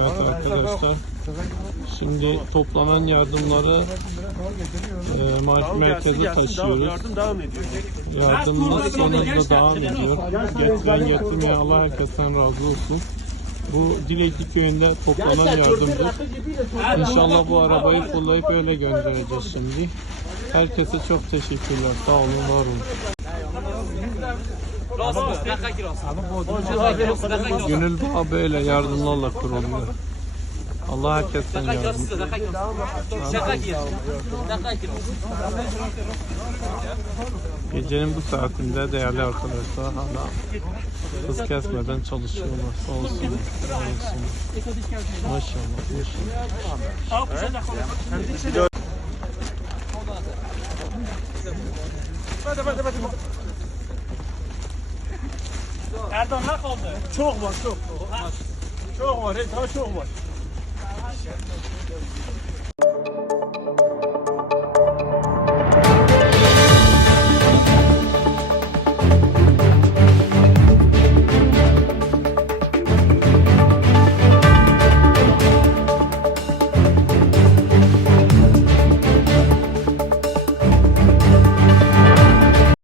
Evet arkadaşlar. Şimdi toplanan yardımları e, mar- merkeze taşıyoruz. Yardım devam ediyor. Yardımımız sonunda devam ediyor. Getiren getirmeyen Allah herkesten razı olsun. Bu Dilekli köyünde toplanan yardımdır. İnşallah bu arabayı fullayıp öyle göndereceğiz şimdi. Herkese çok teşekkürler. Sağ olun, var olun. Gönül bağı böyle yardımlarla kuruluyor. Allah herkesten yardım. Gecenin bu saatinde değerli arkadaşlar hala hız kesmeden çalışıyorlar. Sağ olsun. Sağ olsun. Maşallah. maşallah. Erdoğan ne kaldı? Çok var çok. Çok var. Daha çok var.